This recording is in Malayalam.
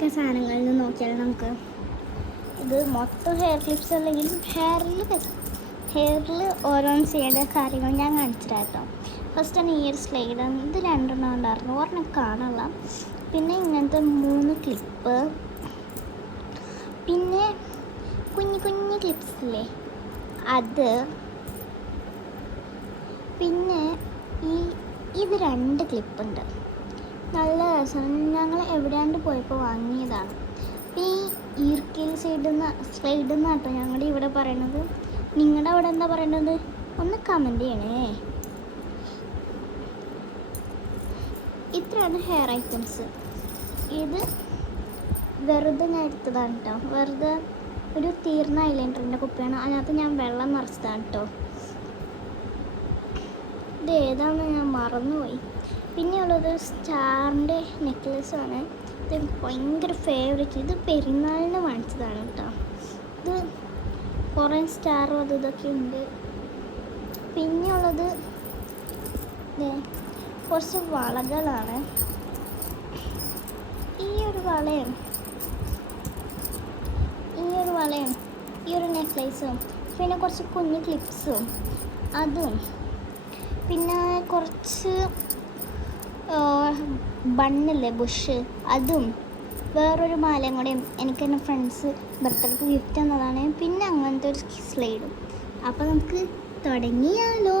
എന്തൊക്കെ സാധനങ്ങളിൽ നിന്ന് നോക്കിയാലും നമുക്ക് ഇത് മൊത്തം ഹെയർ ക്ലിപ്സ് അല്ലെങ്കിൽ ഹെയറിൽ ഓരോന്ന് ചെയ്യേണ്ട കാര്യങ്ങൾ ഞാൻ കാണിച്ചിട്ടാ കേട്ടോ. ഫസ്റ്റ് ആണ് ഈ ഒരു സ്ലൈഡ്. ഇത് 2 ഉണ്ടായിരുന്നു, ഒരെണ്ണം കാണാനുള്ള. പിന്നെ ഇങ്ങനത്തെ 3 ക്ലിപ്പ്, പിന്നെ കുഞ്ഞു കുഞ്ഞു ക്ലിപ്സ് ഇല്ലേ അത്, പിന്നെ ഇത് 2 ക്ലിപ്പുണ്ട്. നല്ല രസമാണ്. ഞങ്ങൾ എവിടെയാണ്ട് പോയപ്പോൾ വാങ്ങിയതാണ്. ഈ ഈർക്കിൽ സ്ലൈഡ് എന്നാട്ടോ ഞങ്ങളുടെ ഇവിടെ പറയണത്. നിങ്ങളുടെ അവിടെ എന്താ പറയണത് ഒന്ന് കമൻറ്റ് ചെയ്യണേ. ഇത്രയാണ് ഹെയർ ഐറ്റംസ്. ഇത് വെറുതെ ഞാൻ എടുത്തതാണ് കേട്ടോ. വെറുതെ ഒരു തീർന്ന ഐലൈനറിൻ്റെ കുപ്പിയാണ്. അതിനകത്ത് ഞാൻ വെള്ളം നിറച്ചതാണ് കേട്ടോ. ഇത് ഏതാണെന്ന് ഞാൻ മറന്നുപോയി. പിന്നെയുള്ളത് സ്റ്റാറിൻ്റെ നെക്ലസ്സാണ്. ഇത് ഭയങ്കര ഫേവറേറ്റ്. ഇത് പെരുന്നാളിന് വാങ്ങിച്ചതാണ് കേട്ടോ. ഇത് കുറേ സ്റ്റാറും ഇതൊക്കെ ഉണ്ട്. പിന്നെയുള്ളത് കുറച്ച് വളകളാണ്. ഈ ഒരു വളയും ഈ ഒരു നെക്ലേസും, പിന്നെ കുറച്ച് കുഞ്ഞു ക്ലിപ്സും അതും, പിന്നെ കുറച്ച് ബണ്ണില്ലേ ബുഷ് അതും, വേറൊരു മാലയും കൂടെയും എനിക്ക് എൻ്റെ ഫ്രണ്ട്സ് ബർത്ത്ഡേക്ക് ഗിഫ്റ്റ് തന്നതാണ്. പിന്നെ അങ്ങനത്തെ ഒരു സ്ലൈഡും. അപ്പോൾ നമുക്ക് തുടങ്ങിയാലോ.